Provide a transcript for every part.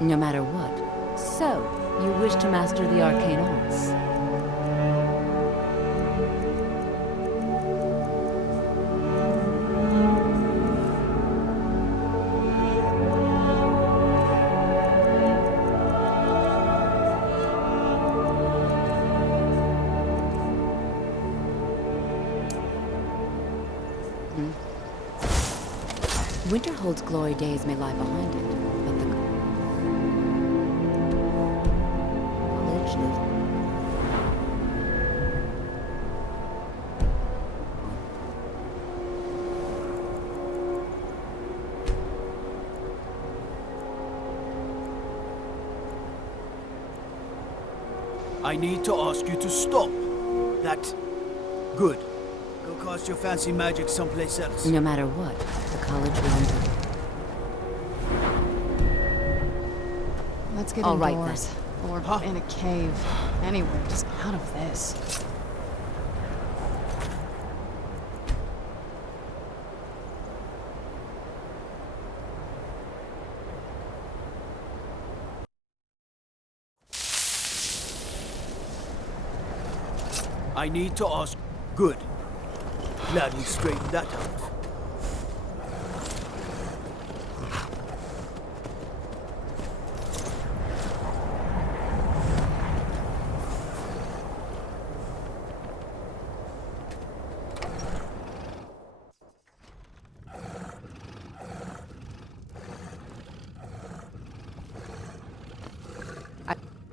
No matter what. So, you wish to master the arcane arts? Winterhold's glory days may lie behind it, but the college lives. I need to ask you to stop. That... Good. Go cast your fancy magic someplace else. No matter what, the college will endure. Let's get All right, indoors. Or in a cave. Anywhere, just out of this. I need to ask... Good. Glad we straightened that out.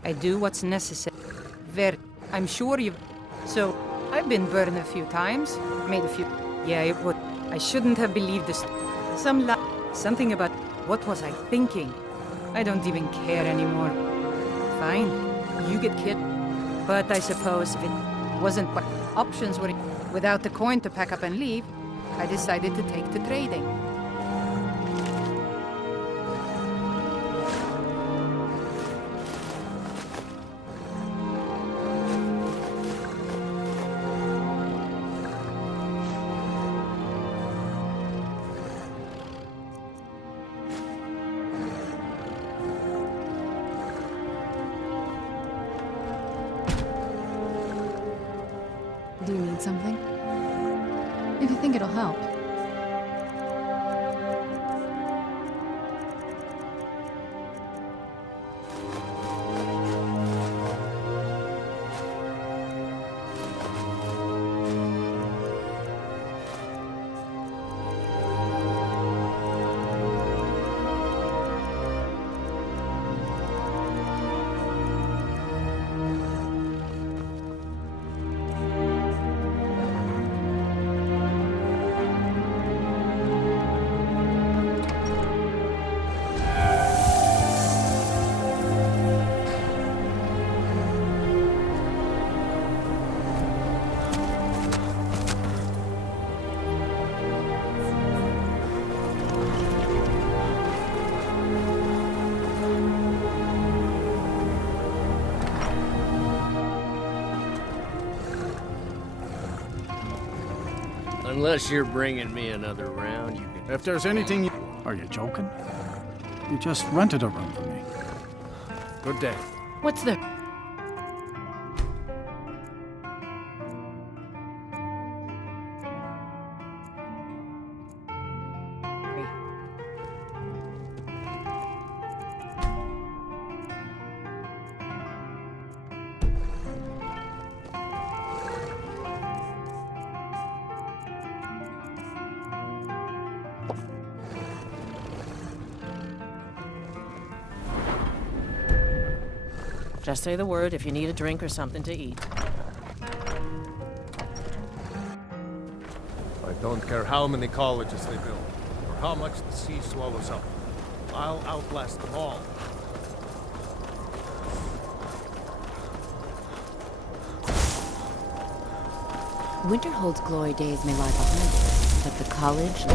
I do what's necessary. I'm sure you've... So, I've been burned a few times. Made a few... Yeah, it would... I shouldn't have believed this. Something about... What was I thinking? I don't even care anymore. Fine. You get killed. But I suppose if it wasn't what options were... Without the coin to pack up and leave, I decided to take to trading. Do you need something? If you think it'll help. Unless you're bringing me another round, you can... If there's anything you... Are you joking? You just rented a room for me. Good day. What's the... Just say the word if you need a drink or something to eat. I don't care how many colleges they build, or how much the sea swallows up. I'll outlast them all. Winterhold's glory days may lie behind it, but the college...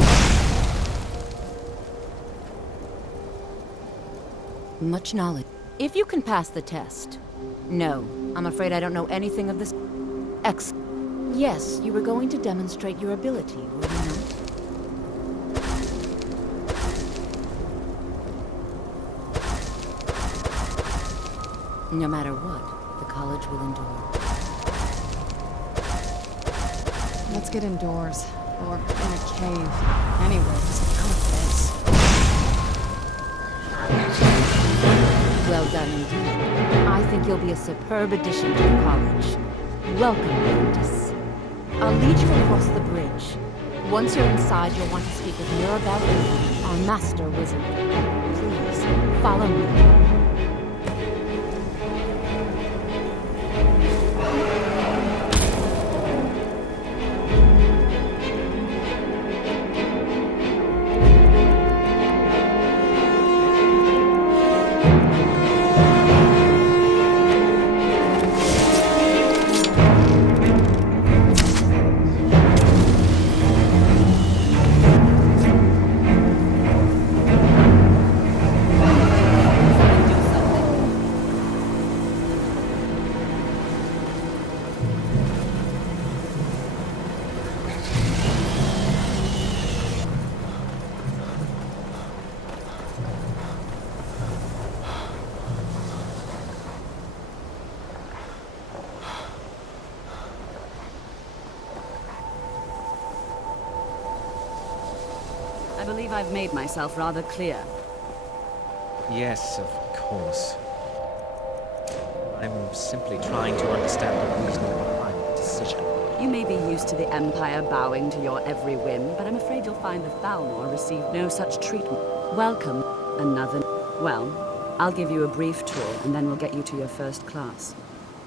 Much knowledge. If you can pass the test. No, I'm afraid I don't know anything of this. Yes, you were going to demonstrate your ability, were you not? No matter what, the college will endure. Let's get indoors. Or in a cave. Anywhere, just out of this. Well done indeed. I think you'll be a superb addition to the college. Welcome, apprentice. I'll lead you across the bridge. Once you're inside, you'll want to speak with Mirabelle, our master wizard. Please, follow me. I believe I've made myself rather clear. Yes, of course. I'm simply trying to understand the reasoning behind the decision. You may be used to the Empire bowing to your every whim, but I'm afraid you'll find the Thalmor received no such treatment. Welcome, another... Well, I'll give you a brief tour, and then we'll get you to your first class.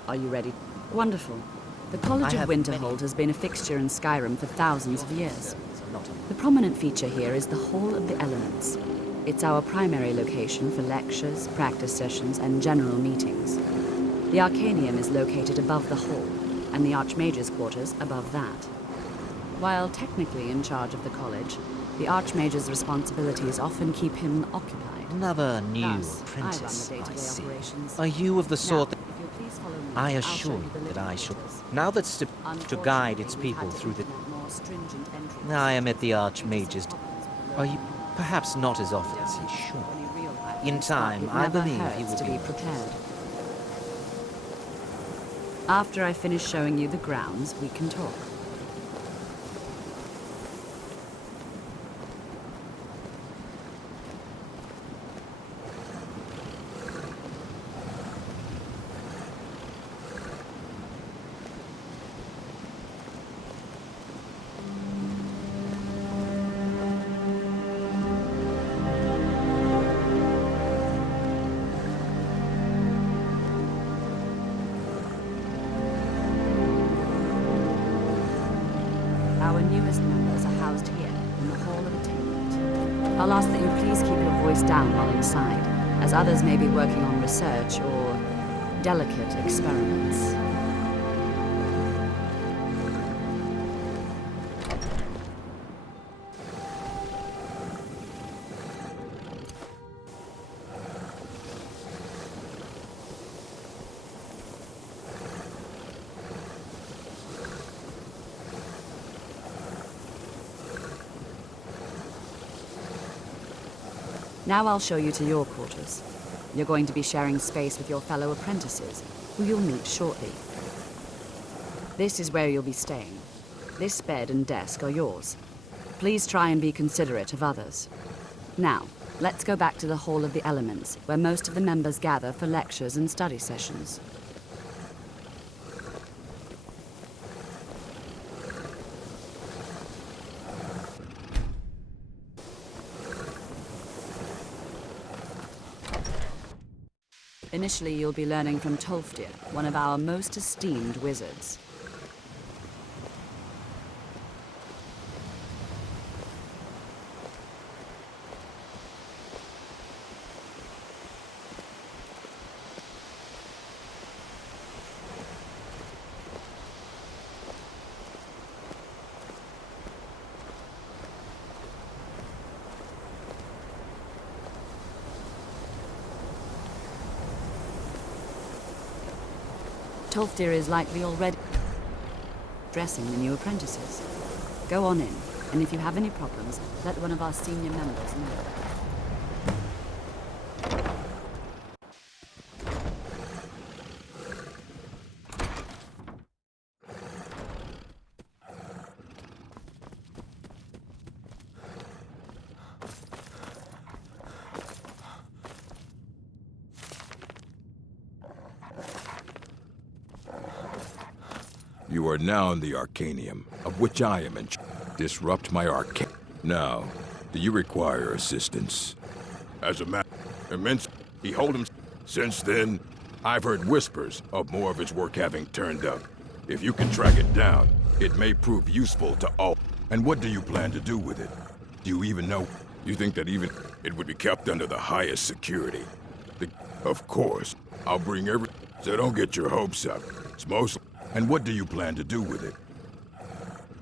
Are you ready? Wonderful. The College of Winterhold has been a fixture in Skyrim for thousands of years. The prominent feature here is the Hall of the Elements. It's our primary location for lectures, practice sessions, and general meetings. The Arcanium is located above the hall, and the Archmage's quarters above that. While technically in charge of the college, the Archmage's responsibilities often keep him occupied. Another new Thus, apprentice, I run the I day-to-day see. operations. Are you of the sort that... Now, if you'll please follow me, I I'll show assure you you the that living I shall... quarters. Now that's to guide its Unfortunately, we've people had to through the... implement more stringent entry I am at the procedures. Archmage's... Are you... Perhaps not as often as he should. In time, It I never believe he hurts will to be... be prepared. After I finish showing you the grounds, we can talk. Our newest members are housed here, in the Hall of Attainment. I'll ask that you please keep your voice down while inside, as others may be working on research or delicate experiments. Now I'll show you to your quarters. You're going to be sharing space with your fellow apprentices, who you'll meet shortly. This is where you'll be staying. This bed and desk are yours. Please try and be considerate of others. Now, let's go back to the Hall of the Elements, where most of the members gather for lectures and study sessions. Initially, you'll be learning from Tolfdir, one of our most esteemed wizards. Tolfdir is likely already dressing the new apprentices. Go on in, and if you have any problems, let one of our senior members know. You are now in the Arcanium, of which I am in charge. Disrupt my arcane. Now, do you require assistance? As a matter immense, he hold him. Since then, I've heard whispers of more of his work having turned up. If you can track it down, it may prove useful to all. And what do you plan to do with it? Do you even know? You think that even it would be kept under the highest security? Of course, I'll bring every. So don't get your hopes up. It's mostly. And what do you plan to do with it?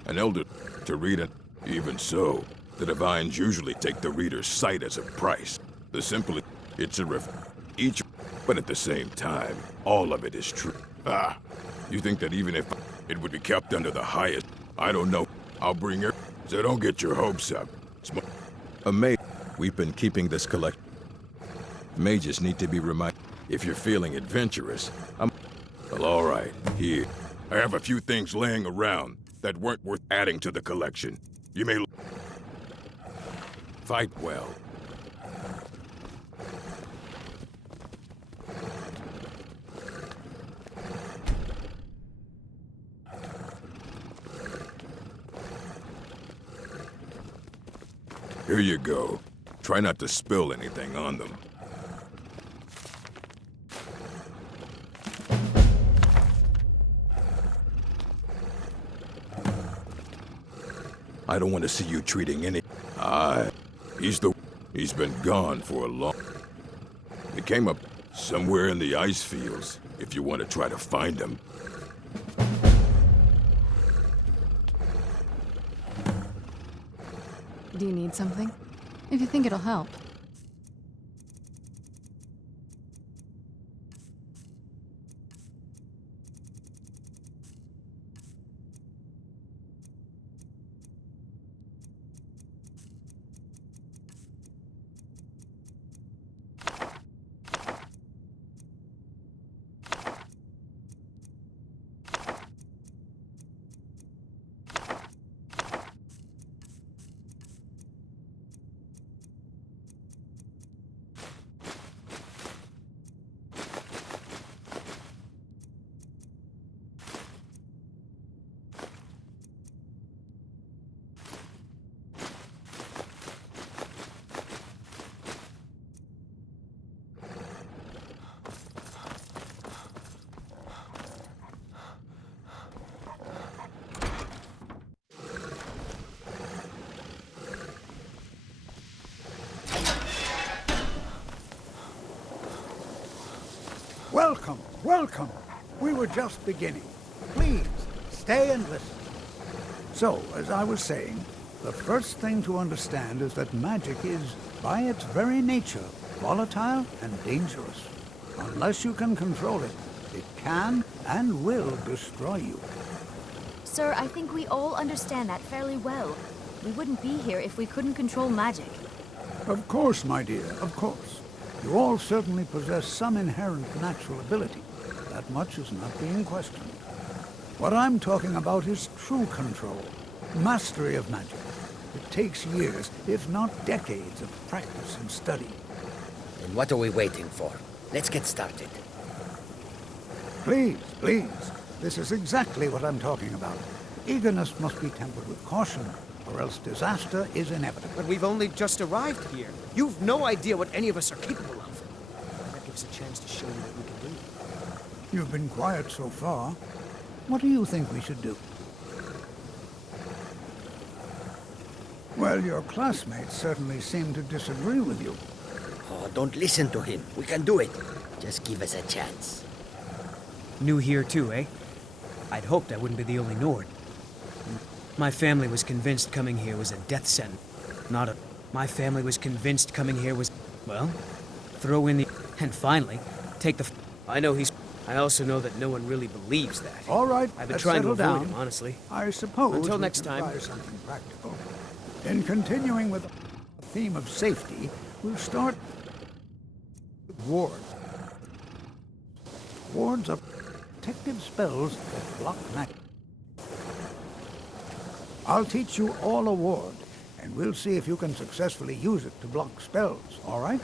An elder to read it. Even so, the divines usually take the reader's sight as a price. The simple, it's a each, but at the same time, all of it is true. Ah, you think that even if it would be kept under the highest, I don't know. I'll bring her. So don't get your hopes up. Amazing. We've been keeping this collection. Mages need to be reminded. If you're feeling adventurous, well, all right. Here, I have a few things laying around that weren't worth adding to the collection. You may fight well. Here you go. Try not to spill anything on them. I don't want to see you treating any... He's been gone for a long... He came up somewhere in the ice fields, if you want to try to find him. Do you need something? If you think it'll help. Welcome, welcome. We were just beginning. Please, stay and listen. So, as I was saying, the first thing to understand is that magic is, by its very nature, volatile and dangerous. Unless you can control it, it can and will destroy you. Sir, I think we all understand that fairly well. We wouldn't be here if we couldn't control magic. Of course, my dear, of course. You all certainly possess some inherent natural ability. That much is not being questioned. What I'm talking about is true control, mastery of magic. It takes years, if not decades, of practice and study. Then what are we waiting for? Let's get started. Please, please. This is exactly what I'm talking about. Eagerness must be tempered with caution, or else disaster is inevitable. But we've only just arrived here. You've no idea what any of us are capable of. That gives a chance to show you what we can do. You've been quiet so far. What do you think we should do? Well, your classmates certainly seem to disagree with you. Oh, don't listen to him. We can do it. Just give us a chance. New here too, eh? I'd hoped I wouldn't be the only Nord. My family was convinced coming here was a death sentence. My family was convinced coming here was... Well, throw in the... And finally, take the... I know he's... I also know that no one really believes that. All right, I've been trying to avoid down. him, honestly. I suppose Until we next can time. try something practical. In continuing with the theme of safety, we'll start with wards. Wards are protective spells that block magic. I'll teach you all a ward, and we'll see if you can successfully use it to block spells, all right?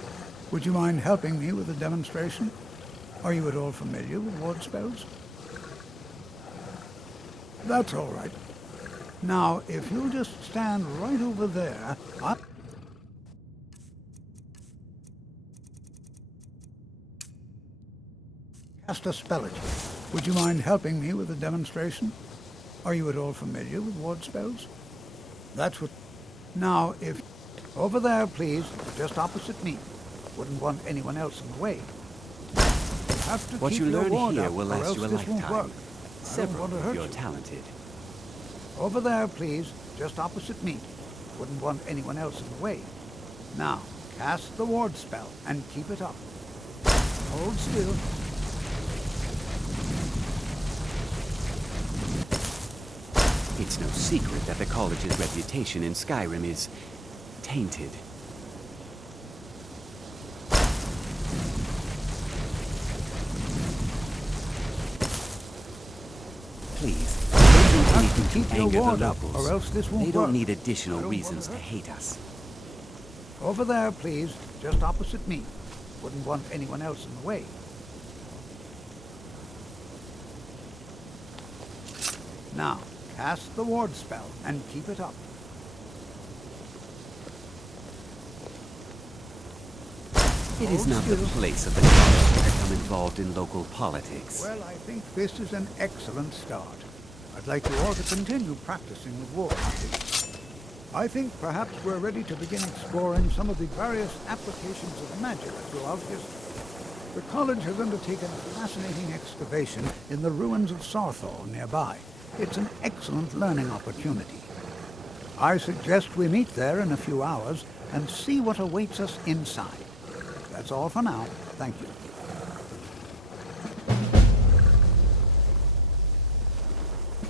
Would you mind helping me with a demonstration? Are you at all familiar with ward spells? That's all right. Now, if you'll just stand right over there, I'll... cast a spell at you. Would you mind helping me with a demonstration? Are you at all familiar with ward spells? That's what... Now, if... Over there, please, just opposite me. Wouldn't want anyone else in the way. You have to What keep you your learn ward here up, will or last else you a this won't lifetime. work. I don't Several want to if hurt you're you. talented. Over there, please, just opposite me. Wouldn't want anyone else in the way. Now, cast the ward spell and keep it up. Hold still. It's no secret that the college's reputation in Skyrim is tainted. Please, don't do anything keep to your anger the ward up, locals. or else this won't They don't work. need additional I don't reasons want to to hurt hate us. Over there, please, just opposite me. Wouldn't want anyone else in the way. Now, cast the ward spell and keep it up. It is Hold not the still. place of the college to become involved in local politics. Well, I think this is an excellent start. I'd like you all to continue practicing with ward. I think perhaps we're ready to begin exploring some of the various applications of magic throughout history. The college has undertaken a fascinating excavation in the ruins of Sarthor nearby. It's an excellent learning opportunity. I suggest we meet there in a few hours and see what awaits us inside. That's all for now. Thank you.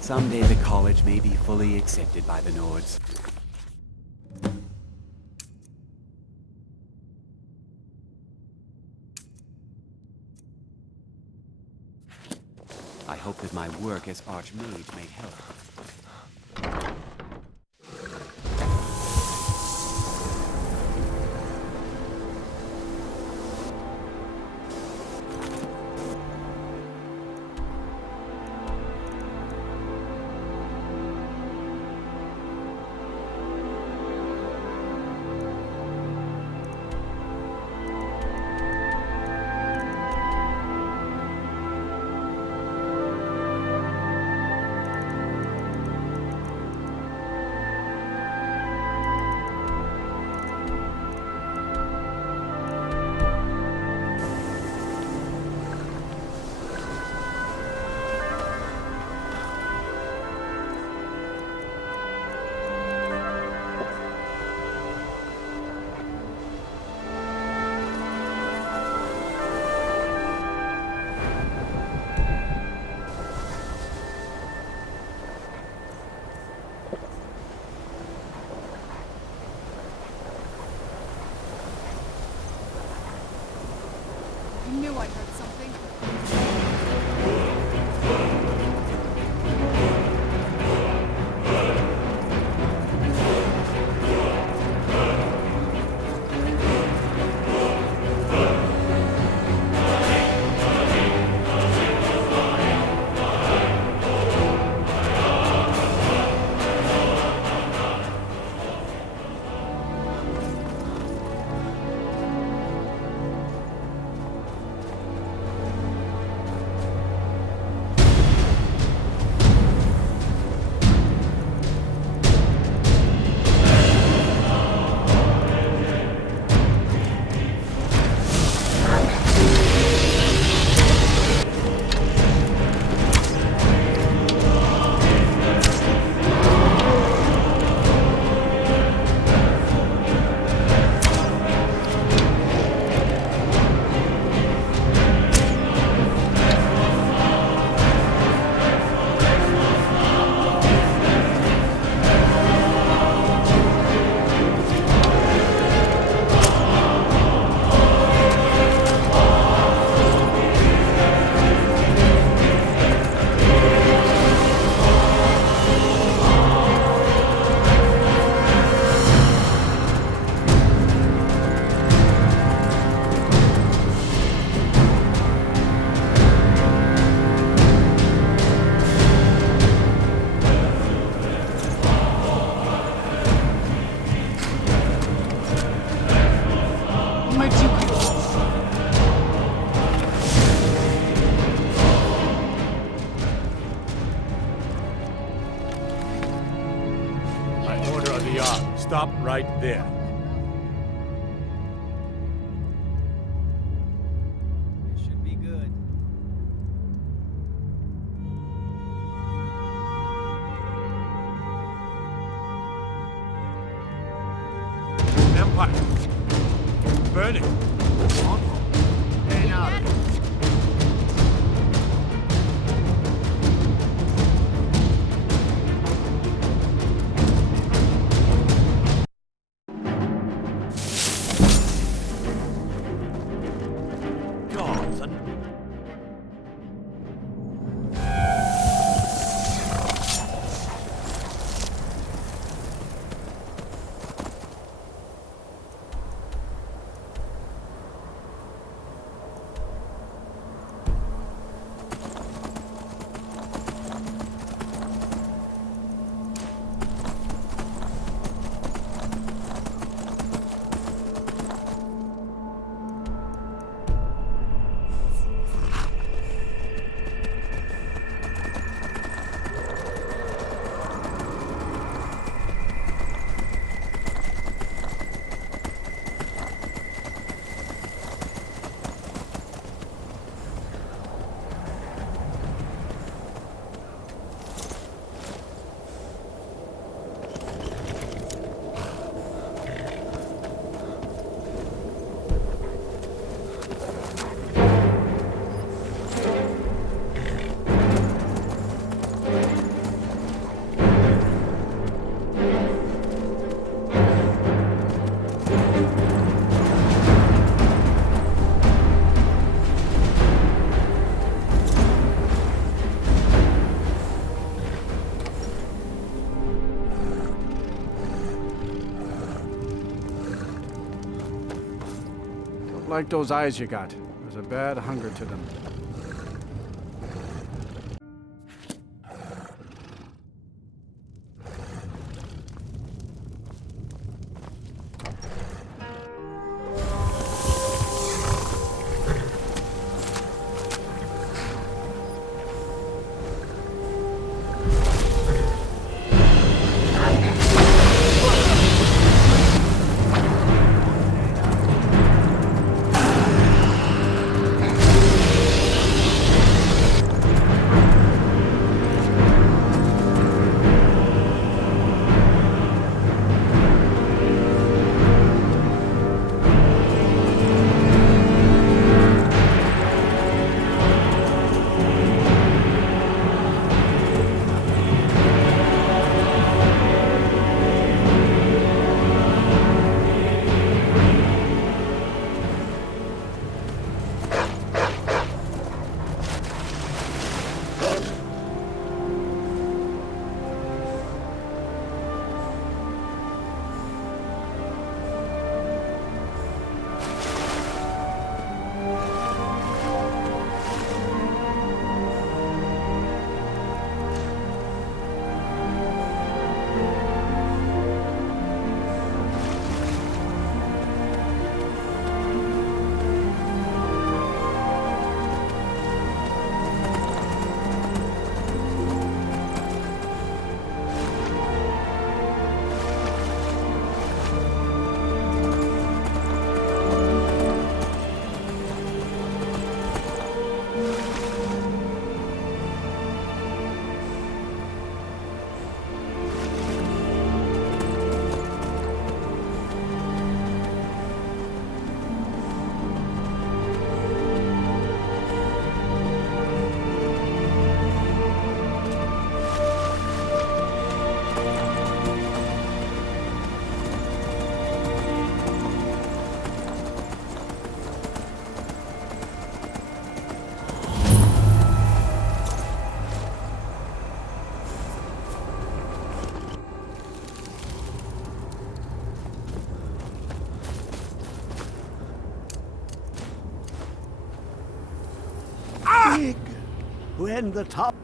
Someday the college may be fully accepted by the Nords. I hope that my work as Archmage may help. I knew I heard something. Stop right there. This should be good. Empire. Burning. Stay out of it. Like those eyes you got. There's a bad hunger to them. Big when the top.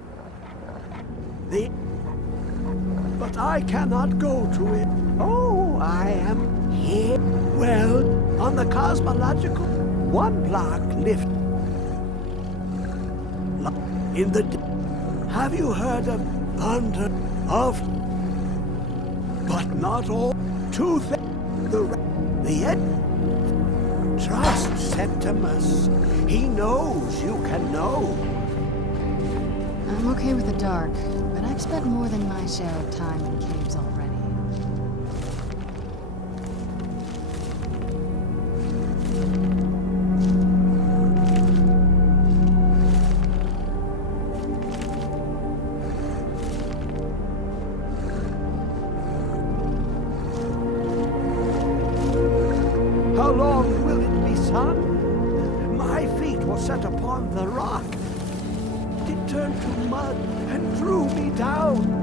But I cannot go to it. Oh, I am here. Well, on the cosmological, one block lift. In the. Have you heard of thunder of? But not all. two things. The end. Trust Septimus. He knows you can know. I'm okay with the dark, but I've spent more than my share of time in caves already. How long will it be, son? My feet were set upon the rock. It turned to mud and drew me down.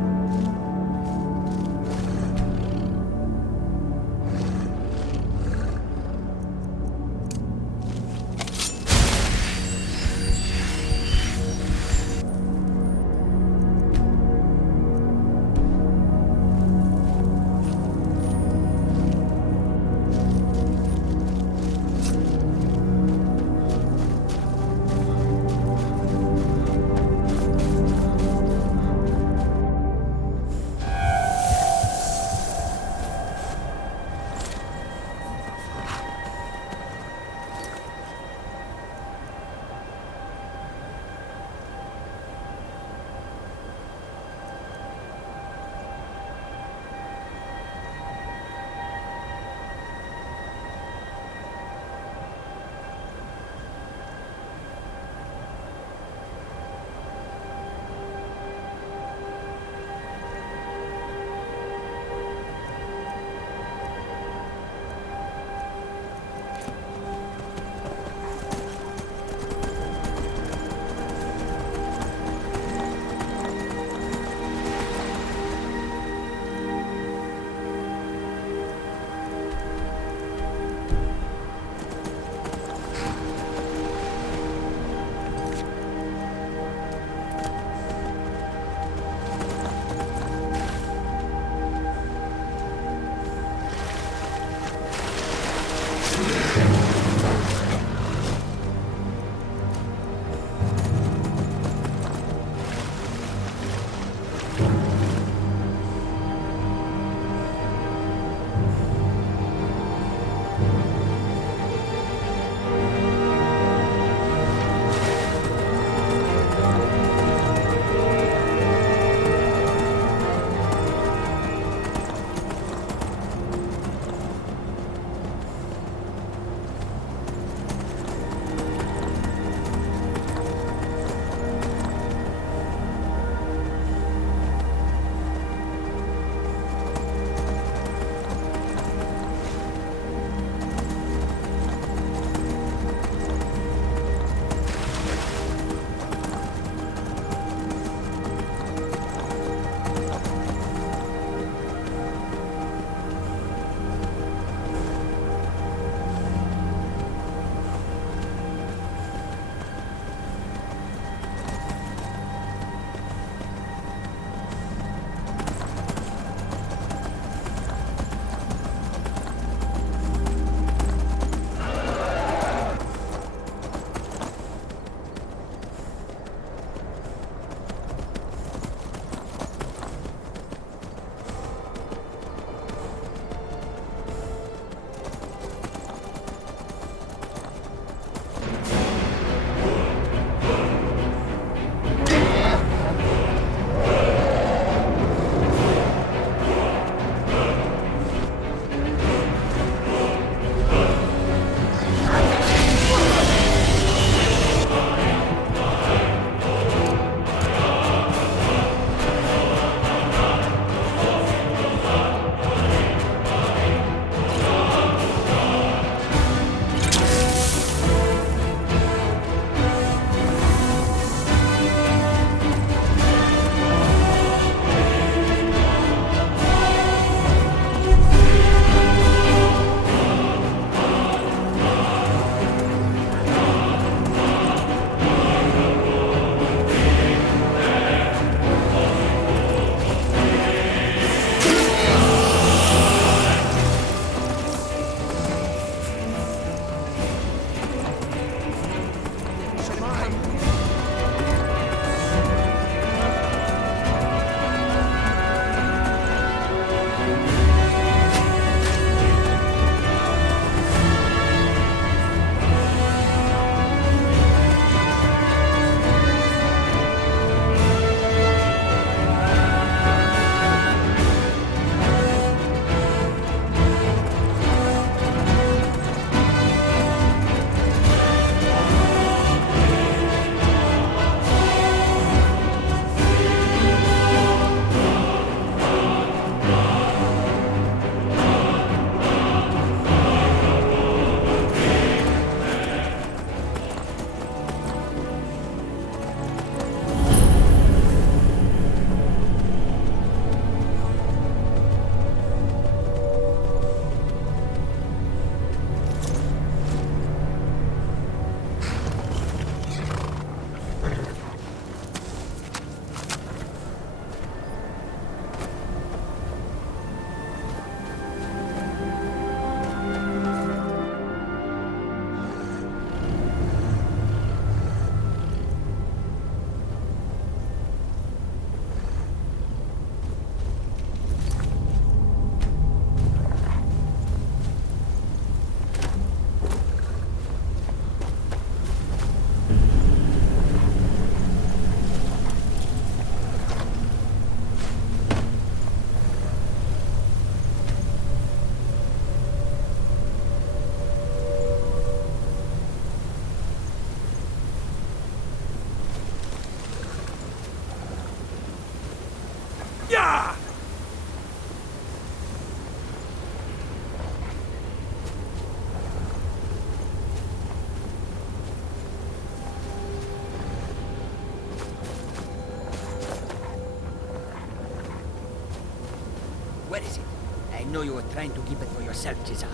know you were trying to keep it for yourself, Cesar.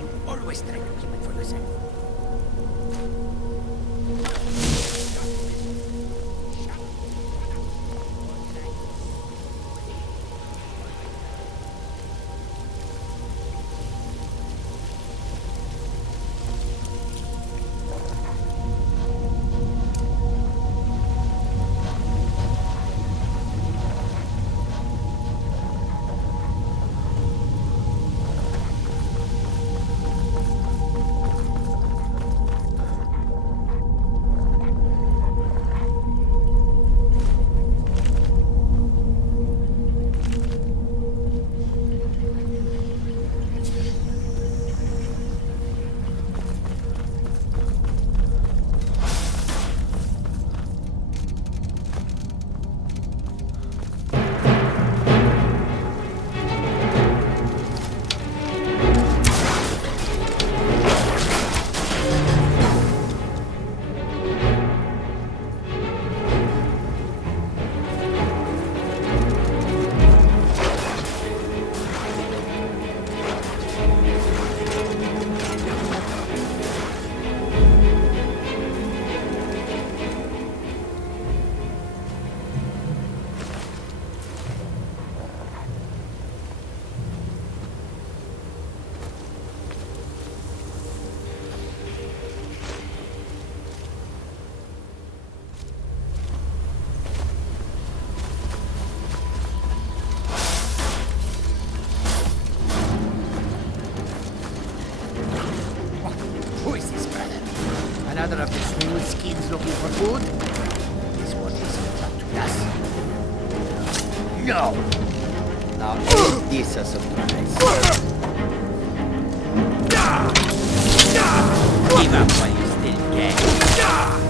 You always try to keep it for yourself. Who is this, brother? Another of the smooth skins looking for food? This one isn't up to us. No! Now, ain't this a surprise? Give up while you still can.